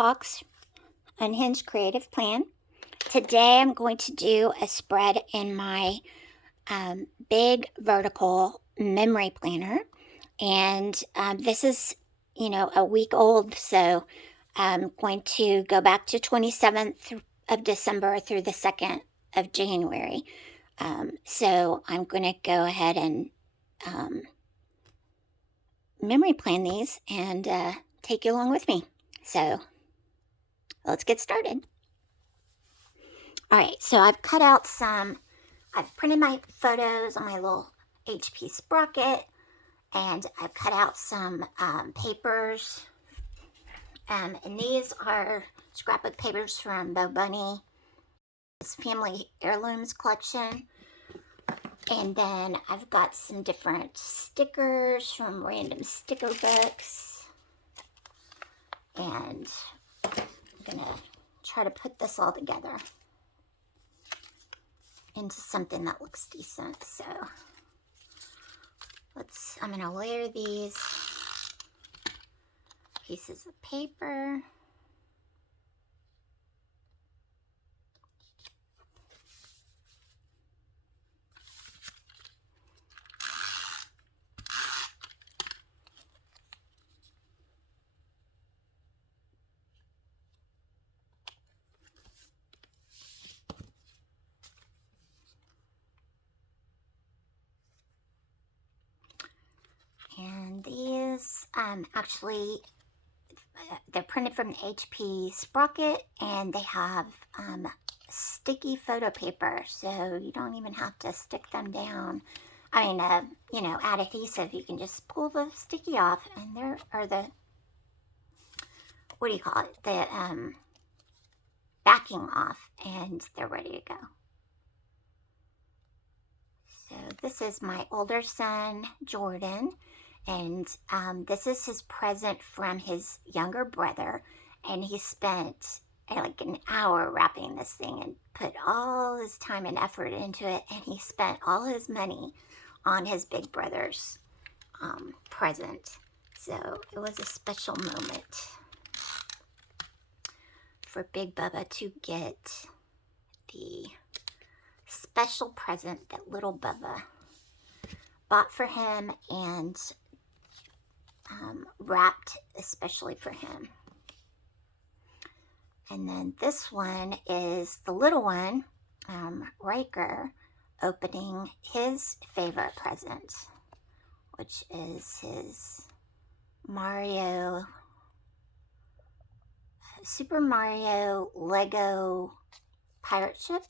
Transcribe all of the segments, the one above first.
Hawks Unhinged Creative Plan. Today I'm going to do a spread in my big vertical memory planner, and this is a week old, so I'm going to go back to 27th of December through the 2nd of January. So I'm going to go ahead and memory plan these and take you along with me. So let's get started. All right, so I've cut out I've printed my photos on my little HP Sprocket, and I've cut out some papers. And these are scrapbook papers from Bo Bunny, his family heirlooms collection. And then I've got some different stickers from random sticker books. And I'm gonna try to put this all together into something that looks decent. So I'm gonna layer these pieces of paper. And these actually, they're printed from the HP Sprocket, and they have sticky photo paper, so you don't even have to stick them down. I mean, add adhesive. You can just pull the sticky off, and there are the, what do you call it? The backing off, and they're ready to go. So this is my older son, Jordan. And this is his present from his younger brother. And he spent like an hour wrapping this thing and put all his time and effort into it. And he spent all his money on his big brother's present. So it was a special moment for Big Bubba to get the special present that little Bubba bought for him and wrapped especially for him. And then this one is the little one, Riker, opening his favorite present, which is his Super Mario Lego pirate ship.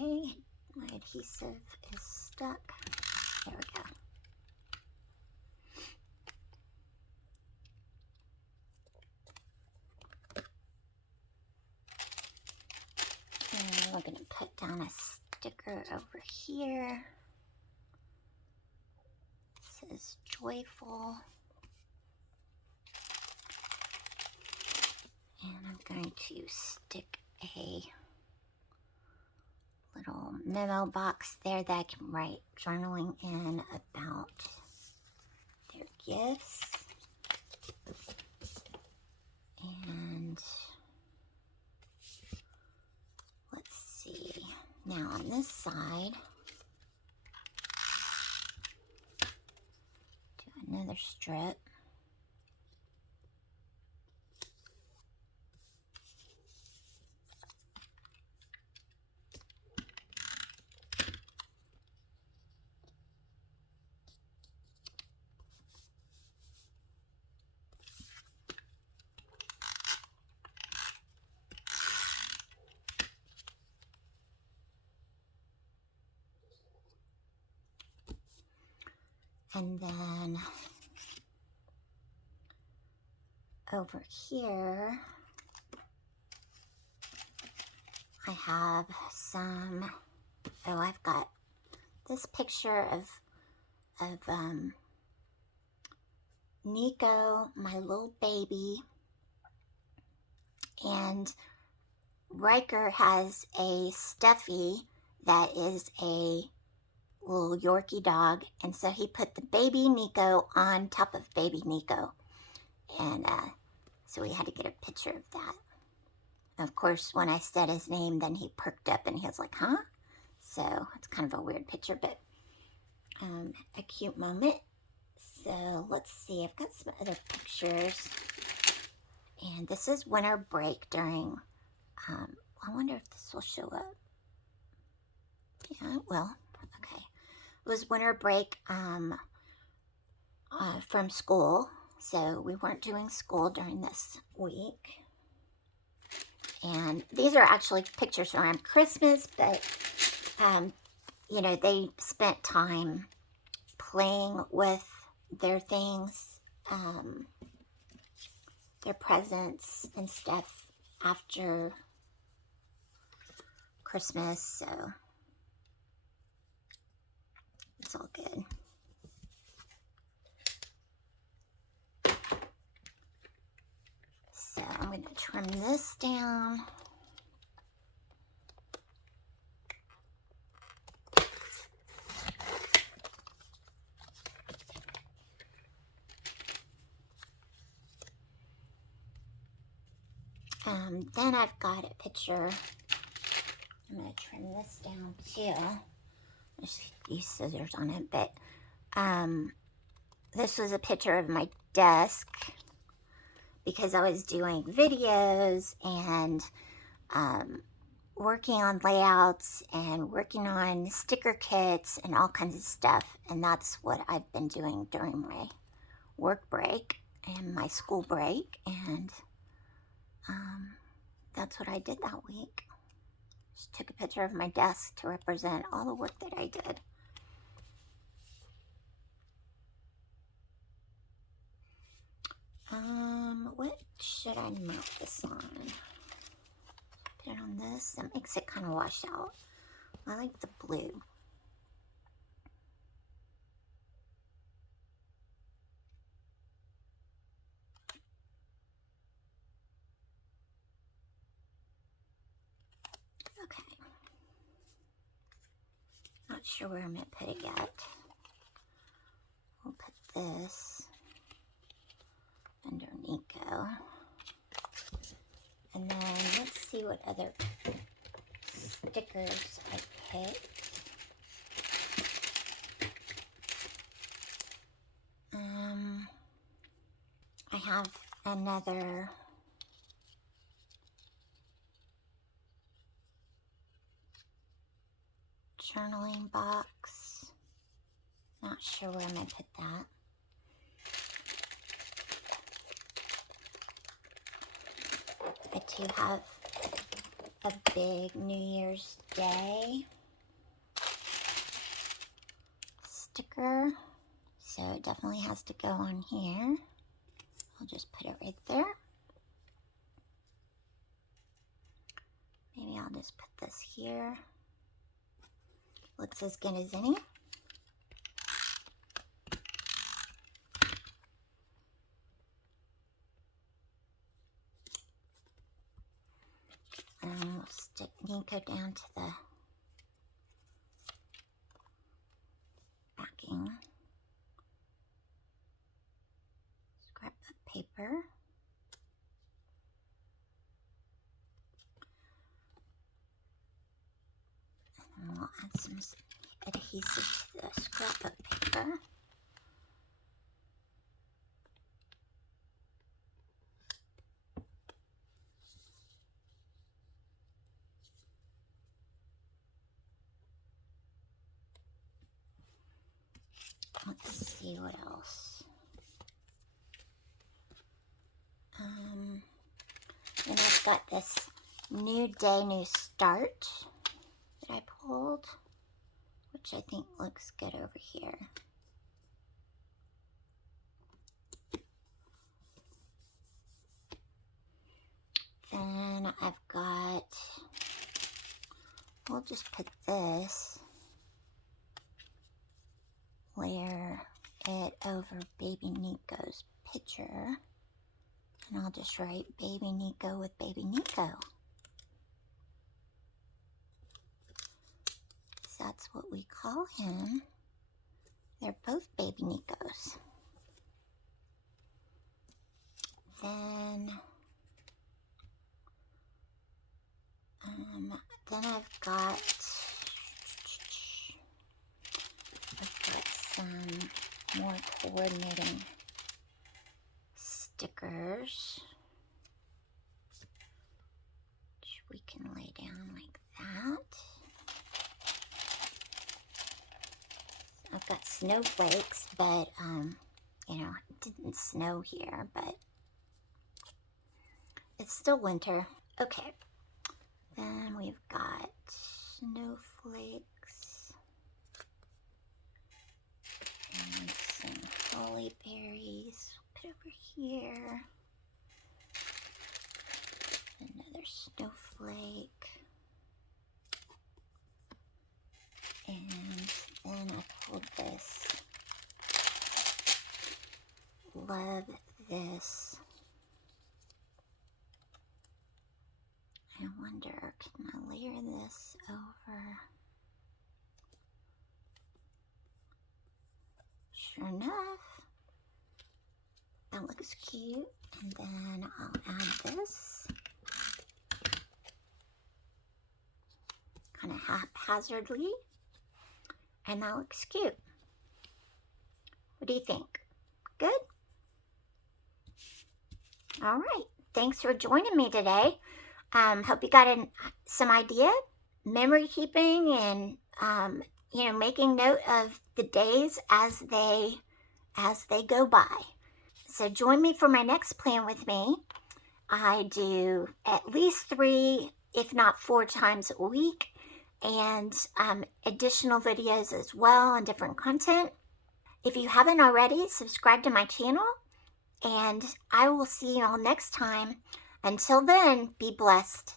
Okay, my adhesive is stuck. There we go. And we're going to put down a sticker over here. It says joyful. And I'm going to stick a little memo box there that I can write journaling in about their gifts. And let's see, now on this side, do another strip. And then over here, I have I've got this picture of of Nico, my little baby, and Riker has a Stuffy that is a little Yorkie dog, and so he put the baby Nico on top of baby Nico, and so we had to get a picture of that. Of course, when I said his name, then he perked up and he was like, huh? So it's kind of a weird picture, but a cute moment. So let's see, I've got some other pictures. And this is winter break during, I wonder if this will show up. Yeah, it will. Okay. It was winter break from school. So we weren't doing school during this week. And these are actually pictures around Christmas, but, you know, they spent time playing with their things, their presents and stuff after Christmas, so it's all good. So I'm going to trim this down. Then I've got a picture. I'm going to trim this down too. Just use scissors on it, but this was a picture of my desk because I was doing videos and working on layouts and working on sticker kits and all kinds of stuff, and that's what I've been doing during my work break and my school break, and that's what I did that week. Just took a picture of my desk to represent all the work that I did. What should I mount this on? Put it on this. That makes it kind of wash out. I like the blue. Okay. Not sure where I'm going to put it yet. We'll put this under Nico. And then let's see what other stickers I picked. I have another journaling box. Not sure where I'm going to put that. I do have a big New Year's Day sticker, so it definitely has to go on here. I'll just put it right there. Maybe I'll just put this here. Looks as good as any. And we'll stick Nico down to the backing. Scrapbook paper. And we'll add some adhesive to the scrapbook paper. Let's see what else. And I've got this New Day, New Start that I pulled, which I think looks good over here. Then I've got, we'll just put this where over baby Nico's picture. And I'll just write baby Nico with baby Nico. So that's what we call him. They're both baby Nicos. Then I've got some more coordinating stickers, which we can lay down like that. I've got snowflakes, but you know, it didn't snow here, but it's still winter. Okay, then we've got snowflakes and some holly berries. Put over here. Another snowflake. And then I pulled this. Love this. I wonder, can I layer this over? Sure enough, that looks cute. And then I'll add this. Kind of haphazardly. And that looks cute. What do you think? Good? All right. Thanks for joining me today. Hope you got some idea, memory keeping, and you know, making note of the days as they go by. So join me for my next Plan With Me. I do at least 3, if not 4 times a week, and additional videos as well and different content. If you haven't already, subscribe to my channel, and I will see you all next time. Until then, be blessed.